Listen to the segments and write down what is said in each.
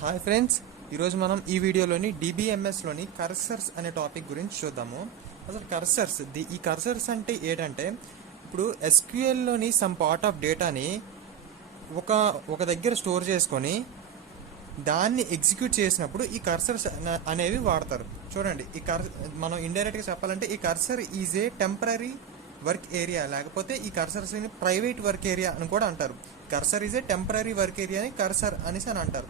Hi friends, ఈరోజు మనం ఈ వీడియోలోని డిబిఎంఎస్లోని కర్సర్స్ అనే టాపిక్ గురించి చూద్దాము. అసలు కర్సర్స్ ఈ కర్సర్స్ అంటే ఏంటంటే, ఇప్పుడు ఎస్క్యూఎల్లోని సమ్ పార్ట్ ఆఫ్ డేటాని ఒక ఒక దగ్గర స్టోర్ చేసుకొని దాన్ని ఎగ్జిక్యూట్ చేసినప్పుడు ఈ కర్సర్స్ అనేవి వాడతారు. చూడండి, మనం ఇండైరెక్ట్గా చెప్పాలంటే ఈ cursor is a temporary work area, లేకపోతే ఈ కర్సర్స్ని ప్రైవేట్ వర్క్ ఏరియా అని కూడా అంటారు. Cursor is a temporary work area అని కర్సర్ అనేసి అని అంటారు.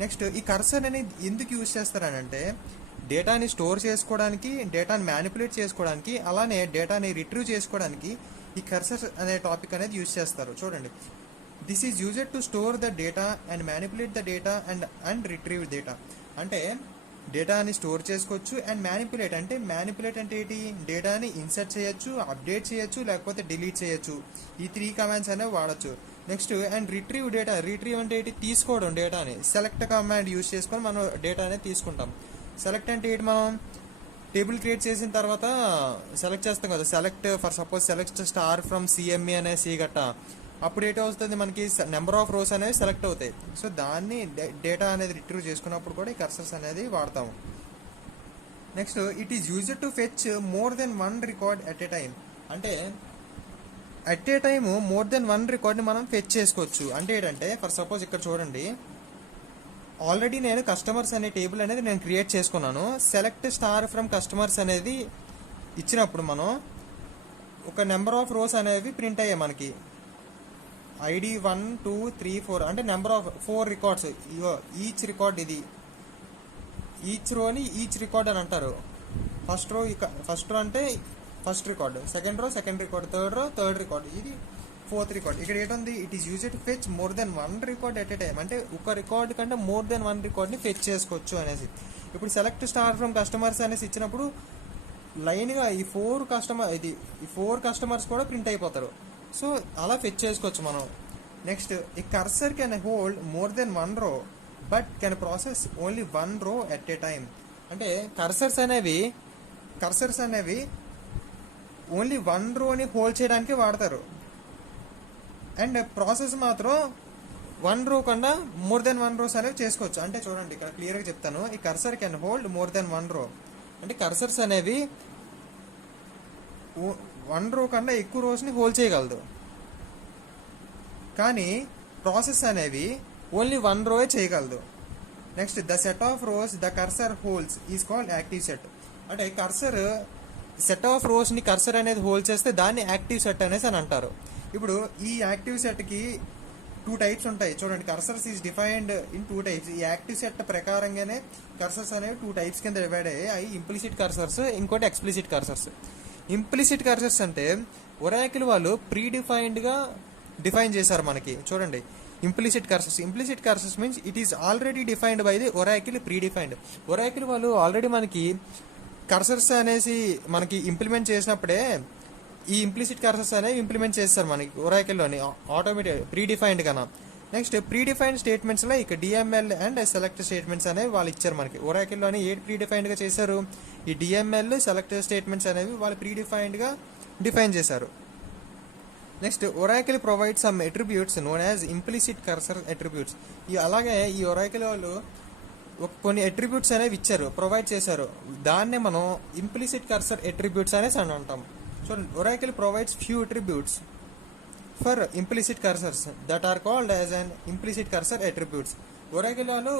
నెక్స్ట్, ఈ కర్సర్ అనేది ఎందుకు యూజ్ చేస్తారనంటే, డేటాని స్టోర్ చేసుకోవడానికి, డేటాని మ్యానిపులేట్ చేసుకోవడానికి, అలానే డేటాని రిట్రీవ్ చేసుకోవడానికి ఈ కర్సర్ అనే టాపిక్ అనేది యూజ్ చేస్తారు. చూడండి, this is used to store the data and manipulate the data and retrieve data. అంటే డేటాని స్టోర్ చేసుకోవచ్చు. అండ్ మ్యానిపులేట్ అంటే ఏంటి, డేటాని ఇన్సర్ట్ చేయొచ్చు, అప్డేట్ చేయొచ్చు, లేకపోతే డిలీట్ చేయొచ్చు. ఈ 3 కమాండ్స్ అనేవి వాడచ్చు. నెక్స్ట్, అండ్ రిట్రీవ్ అంటే ఏంటి, తీసుకోవడం డేటాని. సెలెక్ట్ కమాండ్ యూజ్ చేసుకొని మనం డేటా అనేది తీసుకుంటాం. సెలెక్ట్ అంటే ఏంటి, మనం టేబుల్ క్రియేట్ చేసిన తర్వాత సెలెక్ట్ చేస్తాం కదా. సెలెక్ట్ స్టార్ ఫ్రమ్ సిఎంఈ అనే సి గట్ట, అప్పుడు ఏంటో వస్తుంది, మనకి నెంబర్ ఆఫ్ రోస్ అనేవి సెలెక్ట్ అవుతాయి. సో దాన్ని డేటా అనేది రిట్రీవ్ చేసుకున్నప్పుడు కూడా ఈ కర్సర్స్ అనేది వాడతాము. Next, it is used to fetch more than 1 record at a time. అంటే at a time more than 1 రికార్డ్ని మనం ఫెచ్ చేసుకోవచ్చు. అంటే ఏంటంటే, ఫర్ సపోజ్ ఇక్కడ చూడండి, ఆల్రెడీ నేను కస్టమర్స్ అనే టేబుల్ అనేది నేను క్రియేట్ చేసుకున్నాను. సెలెక్ట్ స్టార్ ఫ్రమ్ కస్టమర్స్ అనేది ఇచ్చినప్పుడు మనం ఒక నెంబర్ ఆఫ్ రోస్ అనేవి ప్రింట్ అయ్యాయి మనకి. ఐడి 1 2 3 4 అంటే number of 4 records. Each record ఇది, ఈచ్ రోని ఈచ్ రికార్డ్ అని అంటారు. ఫస్ట్ రో అంటే first record, second record, third record, ఇది 4th రికార్డ్. ఇక్కడ ఏంటుంది, it is used to fetch more than 1 record at a time. అంటే ఒక రికార్డ్ కంటే మోర్ దెన్ 1 రికార్డ్ని ఫెచ్ చేసుకోవచ్చు అనేసి. ఇప్పుడు సెలెక్ట్ స్టార్ ఫ్రమ్ కస్టమర్స్ అనేసి ఇచ్చినప్పుడు లైన్గా ఈ 4 కస్టమర్స్ కూడా ప్రింట్ అయిపోతారు. సో అలా ఫెచ్ చేసుకోవచ్చు మనం. నెక్స్ట్, ఈ cursor can hold more than 1 రో బట్ కెన్ ప్రాసెస్ ఓన్లీ 1 రో ఎట్ ఏ టైమ్. అంటే కర్సర్స్ అనేవి ఓన్లీ 1 రోని హోల్డ్ చేయడానికి వాడతారు. అండ్ ప్రాసెస్ మాత్రం 1 రో కన్నా మోర్ దెన్ 1 రోస్ అనేవి చేసుకోవచ్చు. అంటే చూడండి, ఇక్కడ క్లియర్గా చెప్తాను, ఈ cursor can hold more than 1 రో. అంటే కర్సర్స్ అనేవి 1 రో కన్నా ఎక్కువ రోస్ని హోల్డ్ చేయగలదు. కానీ ప్రాసెస్ అనేవి ఓన్లీ 1 రోయే చేయగలదు. Next, the set of rose the cursor holds is called active set. అంటే సెట్ ఆఫ్ రోస్ని కర్సర్ అనేది హోల్డ్ చేస్తే దాన్ని యాక్టివ్ సెట్ అనేసి అని అంటారు. ఇప్పుడు ఈ యాక్టివ్ సెట్కి 2 టైప్స్ ఉంటాయి. చూడండి, cursors is defined in 2 types. ఈ యాక్టివ్ సెట్ ప్రకారంగానే కర్సర్స్ అనేవి 2 టైప్స్ కింద డివైడ్ అయ్యాయి. అవి ఇంప్లిసిట్ కర్సర్స్, ఇంకోటి ఎక్స్ప్లిసిట్ కర్సర్స్. ఇంప్లిసిట్ కర్సర్స్ అంటే ఒరాకిల్ వాళ్ళు ప్రీడిఫైన్డ్గా డిఫైన్ చేశారు మనకి. చూడండి, implicit cursors means it is already defined by the Oracle, predefined. Oracle వాళ్ళు ఆల్రెడీ మనకి కర్సర్స్ అనేసి మనకి ఇంప్లిమెంట్ చేసినప్పుడే ఈ ఇంప్లిసిట్ కర్సర్స్ అనేవి ఇంప్లిమెంట్ చేస్తారు మనకి ఒరాకిల్లోని ఆటోమేటిక్ ప్రీడిఫైన్డ్ కన్నా. Next, predefined statements like DML and select statements అనేవి వాళ్ళు ఇచ్చారు మనకి. ఒరాకిల్లోని ప్రీడిఫైన్డ్గా చేశారు, ఈ డిఎంఎల్ సెలెక్ట్ స్టేట్మెంట్స్ అనేవి వాళ్ళు ప్రీడిఫైన్డ్గా డిఫైన్ చేశారు. Next, Oracle provide some attributes known as implicit cursor attributes. అలాగే ఈ ఒరాకిల్ వాళ్ళు కొన్ని అట్రిబ్యూట్స్ అనేవి ఇచ్చారు, ప్రొవైడ్ చేశారు. దాన్నే మనం ఇంప్లిసిట్ కర్సర్ అట్రిబ్యూట్స్ అనేసి అని అంటాం. So Oracle provides few attributes for implicit cursors that are called as an implicit cursor attributes. Oracle వాళ్ళు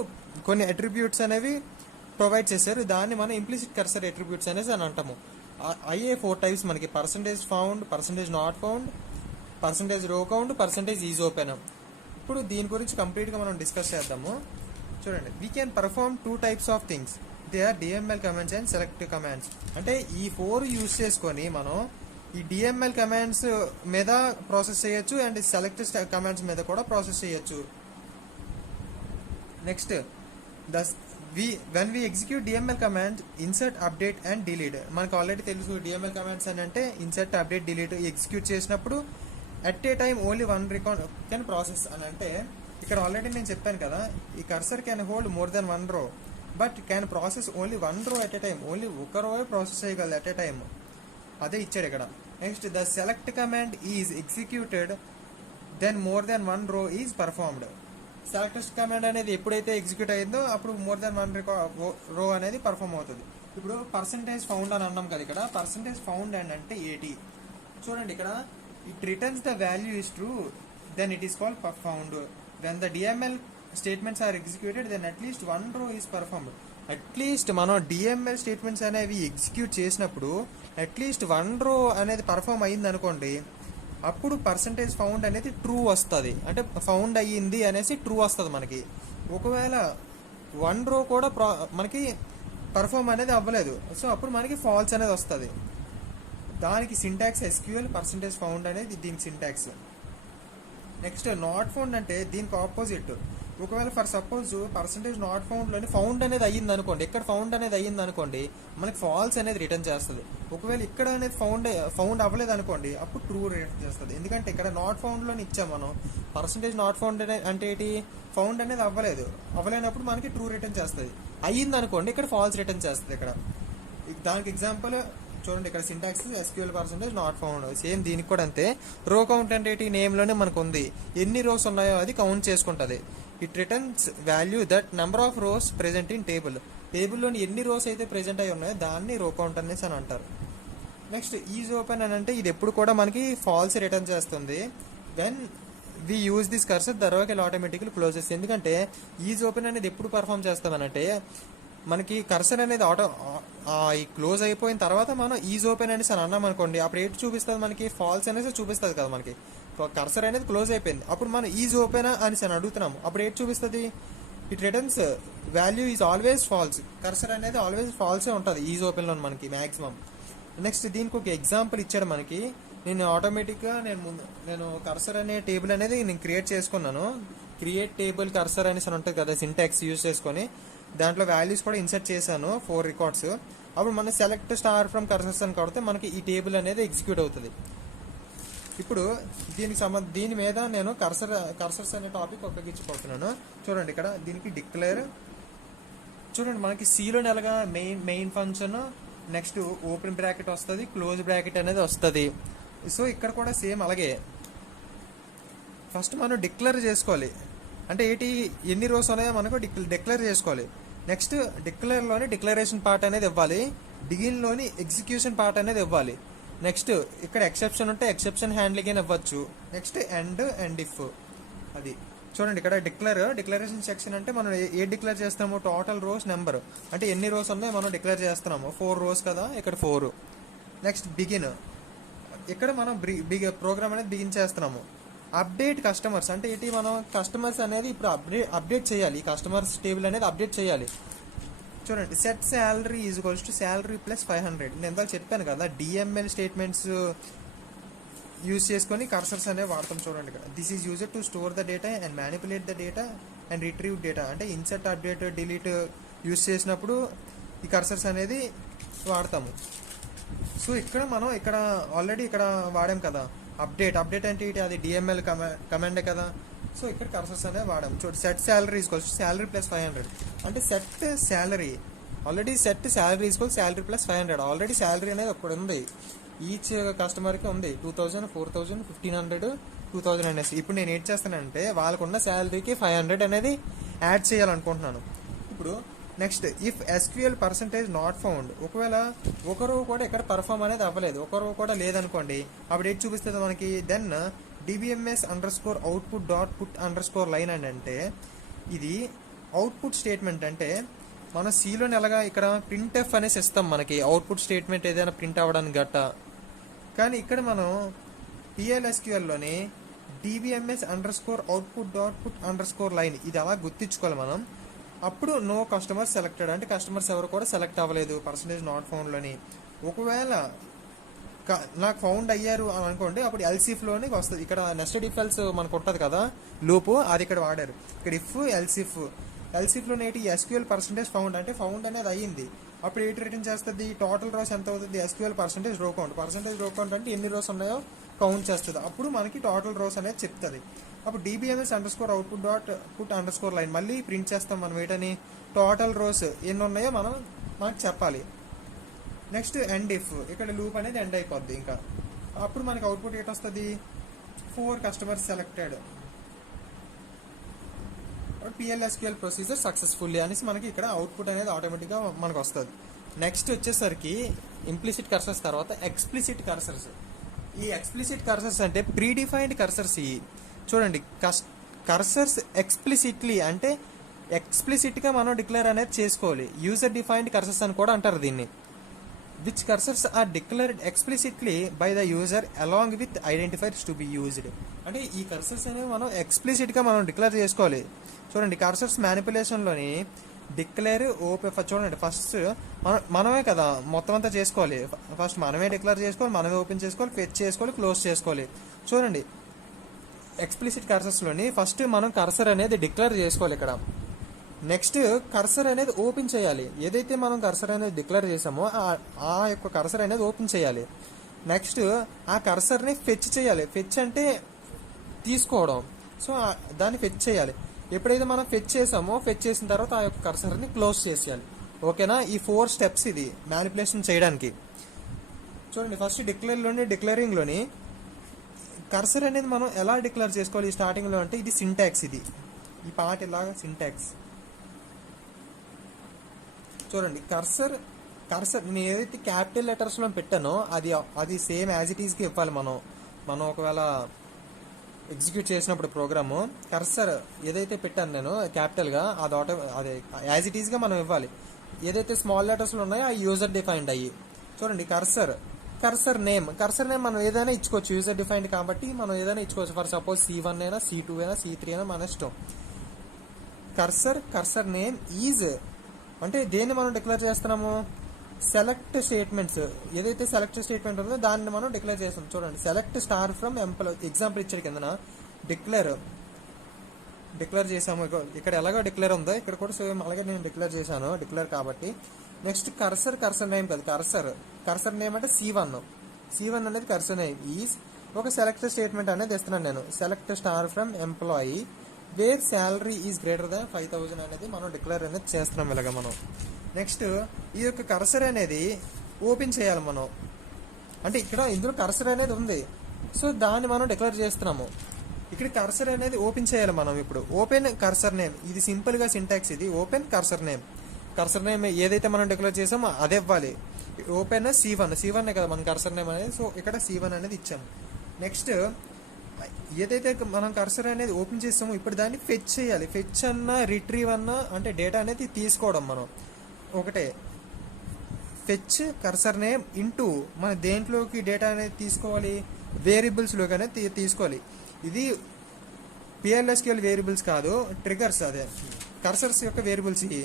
కొన్ని అట్రిబ్యూట్స్ అనేవి ప్రొవైడ్ చేశారు, దాన్ని మనం ఇంప్లిసిట్ కర్సర్ అట్రిబ్యూట్స్ అనేసి అని అంటాము. అయ్యే 4 టైప్స్ మనకి: percentage found, percentage not found, percentage row count, percentage is open. ఇప్పుడు దీని గురించి కంప్లీట్గా మనం డిస్కస్ చేద్దాము. చూడండి, we can perform 2 types of things. They are DML commands and select commands. అంటే ఈ 4 యూజ్ చేసుకొని మనం ఈ డిఎంఎల్ కమాండ్స్ మీద ప్రాసెస్ చేయొచ్చు అండ్ సెలెక్ట్ కమాండ్స్ మీద కూడా ప్రాసెస్ చేయొచ్చు. Next, when we execute DML command insert, update and delete. మనకు ఆల్రెడీ తెలుసు డిఎంఎల్ కమాండ్స్ అని అంటే ఇన్సర్ట్, అప్డేట్, డిలీట్ ఎగ్జిక్యూట్ చేసినప్పుడు at a time only 1 record can process అని. అంటే ఇక్కడ ఆల్రెడీ నేను చెప్పాను కదా, ఈ cursor can hold more than 1 రో బట్ క్యాన్ ప్రాసెస్ ఓన్లీ 1 రో ఎట్ ఏ టైమ్. ఓన్లీ ఒక రోయే ప్రాసెస్ చేయగలదు ఎట్ ఏ టైమ్. అదే ఇచ్చాడు ఇక్కడ. Next, the select command is executed then more than 1 row is performed. Select command అనేది ఎప్పుడైతే ఎగ్జిక్యూట్ అయిందో అప్పుడు మోర్ దెన్ 1 రో అనేది పర్ఫామ్ అవుతుంది. ఇప్పుడు పర్సంటేజ్ ఫౌండ్ అని అన్నాం కదా, ఇక్కడ పర్సంటేజ్ ఫౌండ్ అంటే 80. చూడండి ఇక్కడ it returns the value is true then it is called found. When the DML statements are executed then at least 1 row is performed. At least మనం డిఎంఎల్ స్టేట్మెంట్స్ అనేవి ఎగ్జిక్యూట్ చేసినప్పుడు అట్లీస్ట్ 1 రో అనేది పర్ఫామ్ అయ్యింది అనుకోండి, అప్పుడు పర్సంటేజ్ ఫౌండ్ అనేది true వస్తుంది. అంటే ఫౌండ్ అయ్యింది అనేసి ట్రూ వస్తుంది మనకి. ఒకవేళ 1 రో కూడా మనకి పర్ఫామ్ అనేది అవ్వలేదు, సో అప్పుడు మనకి ఫాల్స్ అనేది వస్తుంది. దానికి సింటాక్స్ ఎస్క్యూఎల్ పర్సంటేజ్ ఫౌండ్ అనేది దీనికి సింటాక్స్. నెక్స్ట్ నాట్ ఫౌండ్ అంటే దీనికి ఆపోజిట్. ఒకవేళ ఫర్ సపోజ్ పర్సంటేజ్ నాట్ ఫౌండ్లోని ఫౌండ్ అనేది అయ్యింది అనుకోండి, ఇక్కడ ఫౌండ్ అనేది అయ్యింది అనుకోండి, మనకి ఫాల్స్ అనేది రిటర్న్ చేస్తుంది. ఒకవేళ ఇక్కడ అనేది ఫౌండ్ అవ్వలేదు అనుకోండి, అప్పుడు ట్రూ రిటర్న్ చేస్తుంది. ఎందుకంటే ఇక్కడ నాట్ ఫౌండ్లోని ఇచ్చాం మనం. పర్సంటేజ్ నాట్ ఫౌండ్ అంటే ఏంటి, ఫౌండ్ అనేది అవ్వలేనప్పుడు మనకి ట్రూ రిటర్న్ చేస్తుంది. అయ్యింది అనుకోండి, ఇక్కడ ఫాల్స్ రిటర్న్ చేస్తుంది. ఇక్కడ దానికి ఎగ్జాంపుల్ చూడండి, ఇక్కడ syntax SQL percentage not found. Same దీనికి కూడా అంతే. రో కౌంట్ అంటే ఏంటి, నేమ్లోనే మనకు ఉంది, ఎన్ని రోస్ ఉన్నాయో అది కౌంట్ చేసుకుంటుంది. It returns value that number of rows present in టేబుల్లోని ఎన్ని రోస్ అయితే ప్రెజెంట్ అయి ఉన్నాయో దాన్ని రో కౌంట్ అనేసి అని అంటారు. నెక్స్ట్ ఈజ్ ఓపెన్ అని అంటే ఇది ఎప్పుడు కూడా మనకి ఫాల్స్ రిటర్న్ చేస్తుంది. When we use this cursor the row can automatically closes. ఎందుకంటే ఈజ్ ఓపెన్ అనేది ఎప్పుడు పర్ఫామ్ చేస్తామనంటే మనకి కర్సర్ అనేది ఈ క్లోజ్ అయిపోయిన తర్వాత మనం ఈజ్ ఓపెన్ అనేసి అని అన్నాం అనుకోండి, అప్పుడు ఏంటి చూపిస్తుంది మనకి, ఫాల్స్ అనేసి చూపిస్తుంది కదా. మనకి కర్సర్ అనేది క్లోజ్ అయిపోయింది, అప్పుడు మనం ఈజ్ ఓపెన్ అనేసి అని అడుగుతున్నాము, అప్పుడు ఏంటి చూపిస్తుంది, it returns value is always false. Cursor అనేది ఆల్వేస్ ఫాల్సే ఉంటుంది ఈజ్ ఓపెన్లో మనకి మ్యాక్సిమం. నెక్స్ట్ దీనికి ఒక ఎగ్జాంపుల్ ఇచ్చాడు మనకి. నేను ఆటోమేటిక్గా నేను కర్సర్ అనే టేబుల్ అనేది నేను క్రియేట్ చేసుకున్నాను. క్రియేట్ టేబుల్ కర్సర్ అనేసి అని ఉంటుంది కదా, సింటాక్స్ యూజ్ చేసుకొని దాంట్లో వాల్యూస్ కూడా ఇన్సర్ట్ చేశాను 4 రికార్డ్స్. అప్పుడు మనం సెలెక్ట్ స్టార్ ఫ్రమ్ కర్సర్స్ అని కొడితే మనకి ఈ టేబుల్ అనేది ఎగ్జిక్యూట్ అవుతుంది. ఇప్పుడు దీని మీద నేను కర్సర్స్ అనే టాపిక్ ఉపయోగించిపోతున్నాను. చూడండి ఇక్కడ దీనికి డిక్లేర్, చూడండి మనకి సిలో నెలగా main function, next open bracket వస్తుంది, క్లోజ్ బ్రాకెట్ అనేది వస్తుంది. సో ఇక్కడ కూడా సేమ్ అలాగే. ఫస్ట్ మనం డిక్లేర్ చేసుకోవాలి, అంటే ఏంటి, ఎన్ని రోస్ ఉన్నాయో మనకు డిక్లేర్ చేసుకోవాలి. నెక్స్ట్ డిక్లేర్లోని డిక్లరేషన్ పార్ట్ అనేది ఇవ్వాలి, బిగిన్లోని ఎగ్జిక్యూషన్ పార్ట్ అనేది ఇవ్వాలి. నెక్స్ట్ ఇక్కడ ఎక్సెప్షన్ ఉంటే ఎక్సెప్షన్ హ్యాండ్లింగ్ అని ఇవ్వచ్చు. Next and if. అది చూడండి ఇక్కడ డిక్లరేషన్ సెక్షన్ అంటే మనం ఏ డిక్లేర్ చేస్తాము, టోటల్ రోస్ నెంబర్, అంటే ఎన్ని రోస్ ఉన్నాయో మనం డిక్లేర్ చేస్తున్నాము. 4 రోస్ కదా, ఇక్కడ 4. నెక్స్ట్ బిగిన్, ఇక్కడ మనం ప్రోగ్రామ్ అనేది బిగిన్ చేస్తున్నాము. అప్డేట్ కస్టమర్స్ అంటే ఏంటి, మనం కస్టమర్స్ అనేది ఇప్పుడు అప్డేట్ చేయాలి, కస్టమర్స్ టేబుల్ అనేది అప్డేట్ చేయాలి. చూడండి set salary is equals to salary plus 500. నేను ఎంత చెప్పాను కదా, డిఎంఎల్ స్టేట్మెంట్స్ యూజ్ చేసుకొని కర్సర్స్ అనేవి వాడతాం. చూడండి ఇక్కడ this is used to store the data and manipulate the data and retrieve data. అంటే ఇన్సర్ట్, అప్డేట్, డిలీట్ యూజ్ చేసినప్పుడు ఈ కర్సర్స్ అనేది వాడతాము. సో మనం ఇక్కడ ఆల్రెడీ ఇక్కడ వాడాం కదా అప్డేట్ అంటే ఏంటి, అది డిఎంఎల్ కమాండే కదా. సో ఇక్కడ కర్సర్స్ అనేవి వాడాం. చూడండి set salary equals salary plus 500. అంటే set salary, already set salary equals salary plus 500. Already salary అనేది ఒకటి ఉంది, ఈచ్ కస్టమర్కి ఉంది 2000, 4000, 1500, 2000 అనేసి. ఇప్పుడు నేను ఏం చేస్తానంటే వాళ్ళకున్న శాలరీకి 500 అనేది యాడ్ చేయాలనుకుంటున్నాను. ఇప్పుడు next if SQL percentage not found, ఒకవేళ ఒకరు కూడా ఇక్కడ పర్ఫామ్ అనేది అవ్వలేదు, ఒకరు కూడా లేదనుకోండి, అప్పుడు ఏంటి చూపిస్తుంది మనకి, దెన్ డిబిఎంఎస్ _output.put_line అని అంటే ఇది అవుట్పుట్ స్టేట్మెంట్. అంటే మన సిలోని ఎలాగా ఇక్కడ ప్రింట్ఎఫ్ అనేసి ఇస్తాం మనకి అవుట్పుట్ స్టేట్మెంట్ ఏదైనా ప్రింట్ అవ్వడానికి గట్ట. కానీ ఇక్కడ మనం పిఎల్ఎస్క్యూఎల్లోని డిబిఎంఎస్ _output.put_line ఇది అలా గుర్తించుకోవాలి మనం. అప్పుడు నో కస్టమర్ సెలెక్టెడ్, అంటే కస్టమర్స్ ఎవరు కూడా సెలెక్ట్ అవ్వలేదు పర్సంటేజ్ నాట్ ఫౌండ్లోని. ఒకవేళ నాకు ఫౌండ్ అయ్యారు అని అనుకోండి, అప్పుడు ఎల్సిఫ్లోని వస్తుంది. ఇక్కడ నెస్టెడ్ ఇఫ్ ఎల్స్ మనకు ఉంటుంది కదా లూపు, అది ఇక్కడ వాడారు. ఇక్కడ ఇఫ్ ఎల్సిఫ్లో నేటి ఎస్క్యూఎల్ పర్సంటేజ్ ఫౌండ్ అంటే ఫౌండ్ అనేది అయ్యింది, అప్పుడు ఏంటి రిటర్న్ చేస్తుంది, టోటల్ రోస్ ఎంత అవుతుంది, SQL percentage row count. Percentage row count అంటే ఎన్ని రోస్ ఉన్నాయో కౌంట్ చేస్తుంది, అప్పుడు మనకి టోటల్ రోస్ అనేది చెప్తుంది. అప్పుడు డిబిఎంఎస్ _output.put_line మళ్ళీ ప్రింట్ చేస్తాం మనం ఏంటని, టోటల్ రోస్ ఎన్ని ఉన్నాయో మనకు చెప్పాలి. నెక్స్ట్ ఎండ్ ఇఫ్, ఇక్కడ లూప్ అనేది ఎండ్ అయిపోద్ది. ఇంకా అప్పుడు మనకి అవుట్పుట్ ఏంటి వస్తుంది, 4 customers selected. PLSQL procedure successfully అనేసి మనకి ఇక్కడ అవుట్పుట్ అనేది ఆటోమేటిక్గా మనకు వస్తుంది. నెక్స్ట్ వచ్చేసరికి ఇంప్లిసిట్ కర్సర్స్ తర్వాత ఎక్స్ప్లిసిట్ కర్సర్స్. ఈ ఎక్స్ప్లిసిట్ కర్సర్స్ అంటే ప్రీడిఫైన్డ్ కర్సర్స్. ఈ చూడండి కర్సర్స్ ఎక్స్ప్లిసిట్లీ అంటే ఎక్స్ప్లిసిట్గా మనం డిక్లేర్ అనేది చేసుకోవాలి. యూజర్ డిఫైన్డ్ కర్సర్స్ అని కూడా అంటారు దీన్ని. Which cursors are declared explicitly by the user along with identifiers to be used. అంటే ఈ కర్సర్స్ అనేవి మనం ఎక్స్ప్లిసిట్గా మనం డిక్లేర్ చేసుకోవాలి. చూడండి కర్సర్స్ మ్యానిపులేషన్లోని డిక్లేర్ ఓపెన్ చూడండి ఫస్ట్ మనమే కదా మొత్తం అంతా చేసుకోవాలి. ఫస్ట్ మనమే డిక్లేర్ చేసుకోవాలి, మనమే ఓపెన్ చేసుకోవాలి, ఫెచ్ చేసుకోవాలి, క్లోజ్ చేసుకోవాలి. చూడండి ఎక్స్ప్లిసిట్ కర్సర్స్లోని ఫస్ట్ మనం కర్సర్ అనేది డిక్లేర్ చేసుకోవాలి ఇక్కడ. నెక్స్ట్ కర్సర్ అనేది ఓపెన్ చేయాలి. ఏదైతే మనం కర్సర్ అనేది డిక్లేర్ చేసామో ఆ యొక్క కర్సర్ అనేది ఓపెన్ చేయాలి. నెక్స్ట్ ఆ కర్సర్ని ఫెచ్ చేయాలి. ఫెచ్ అంటే తీసుకోవడం. సో దాన్ని ఫెచ్ చేయాలి. ఎప్పుడైతే మనం ఫెచ్ చేసామో ఫెచ్ చేసిన తర్వాత ఆ యొక్క కర్సర్ని క్లోజ్ చేసేయాలి. ఓకేనా? ఈ 4 స్టెప్స్ ఇది మ్యానిపులేషన్ చేయడానికి. చూడండి ఫస్ట్ డిక్లేరింగ్లోని కర్సర్ అనేది మనం ఎలా డిక్లేర్ చేసుకోవాలి స్టార్టింగ్లో అంటే ఇది సింటాక్స్. ఇది ఈ పార్ట్ ఇలాగా సింటాక్స్. చూడండి కర్సర్ నేను ఏదైతే క్యాపిటల్ లెటర్స్లో పెట్టానో అది సేమ్ యాజ్ ఇట్ ఈస్కి ఇవ్వాలి. మనం ఒకవేళ ఎగ్జిక్యూట్ చేసినప్పుడు ప్రోగ్రాము కర్సర్ ఏదైతే పెట్టాను నేను క్యాపిటల్గా అదే యాజ్ ఇట్ ఈస్గా మనం ఇవ్వాలి. ఏదైతే స్మాల్ లెటర్స్లో ఉన్నాయో ఆ యూజర్ డిఫైన్డ్ అయ్యి. చూడండి కర్సర్ నేమ్ మనం ఏదైనా ఇచ్చుకోవచ్చు. యూజర్ డిఫైన్డ్ కాబట్టి మనం ఏదైనా ఇచ్చుకోవచ్చు. ఫర్ సపోజ్ C1 అయినా C2 అయినా C3 అయినా మన ఇష్టం. కర్సర్ నేమ్ ఈజ్ అంటే దేన్ని మనం డిక్లేర్ చేస్తున్నాము? Select statements. ఏదైతే సెలెక్ట్ స్టేట్మెంట్ ఉందో దాన్ని మనం డిక్లేర్ చేస్తాం. చూడండి select star from employ example ఇచ్చాడు కిందన డిక్లేర్ చేసాము. ఇక్కడ ఎలాగో డిక్లేర్ ఉందో ఇక్కడ కూడా సేమ్ అలాగే నేను డిక్లేర్ చేశాను. డిక్లేర్ కాబట్టి నెక్స్ట్ కర్సర్ నేమ్ కాదు కర్సర్ నేమ్ అంటే C1 అనేది కర్సర్ నేమ్ ఈజ్ ఒక సెలెక్ట్ స్టేట్మెంట్ అనేది ఇస్తున్నాను నేను. Select star from employee wear salary is greater than 5,000 అనేది మనం డిక్లేర్ అనేది చేస్తున్నాం ఇలాగ మనం. నెక్స్ట్ ఈ యొక్క కర్సర్ అనేది ఓపెన్ చేయాలి మనం. అంటే ఇందులో కర్సర్ అనేది ఉంది. సో దాన్ని మనం డిక్లేర్ చేస్తున్నాము. ఇక్కడ కర్సర్ అనేది ఓపెన్ చేయాలి మనం. ఇప్పుడు ఓపెన్ కర్సర్ నేమ్ ఇది సింపుల్గా సింటాక్స్. ఇది ఓపెన్ కర్సర్ నేమ్ ఏదైతే మనం డిక్లేర్ చేసామో అదే ఇవ్వాలి. ఓపెన్ C1 కదా మన కర్సర్ నేమ్ అనేది. సో ఇక్కడ C1 అనేది ఇచ్చాము. నెక్స్ట్ ఏదైతే మనం కర్సర్ అనేది ఓపెన్ చేస్తామో ఇప్పుడు దాన్ని ఫెచ్ చేయాలి. ఫెచ్ అన్నా రిట్రీవ్ అన్నా అంటే డేటా అనేది తీసుకోవడం మనం ఒకటే. ఫెచ్ కర్సర్ నేమ్ ఇంటూ మన దేంట్లోకి డేటా అనేది తీసుకోవాలి? వేరియబుల్స్లోకి అనేది తీసుకోవాలి. ఇది PLSQL వేరియబుల్స్ కాదు, ట్రిగర్స్. అదే కర్సర్స్ యొక్క వేరియబుల్స్ ఈ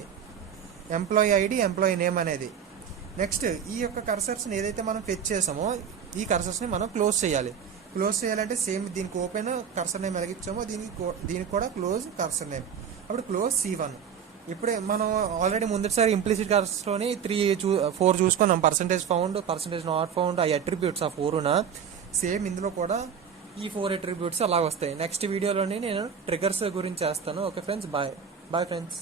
ఎంప్లాయీ ఐడి ఎంప్లాయీ నేమ్ అనేది. నెక్స్ట్ ఈ యొక్క కర్సర్స్ని ఏదైతే మనం ఫెచ్ చేసామో ఈ కర్సర్స్ని మనం క్లోజ్ చేయాలంటే సేమ్ దీనికి ఓపెన్ కర్సర్ నేమ్ ఎలాగిచ్చామో దీనికి కూడా క్లోజ్ కర్సర్ నేమ్. అప్పుడు క్లోజ్ C1. ఇప్పుడే మనం ఆల్రెడీ ముందుసారి ఇంప్లిసిట్ కర్సర్స్లోని 4 చూసుకున్నాం. Percentage found, percentage not found, ఆ అట్రిబ్యూట్స్ ఆ 4 సేమ్ ఇందులో కూడా ఈ 4 అట్రిబ్యూట్స్ అలా వస్తాయి. నెక్స్ట్ వీడియోలోని నేను ట్రిగర్స్ గురించి చేస్తాను. Okay friends, bye friends.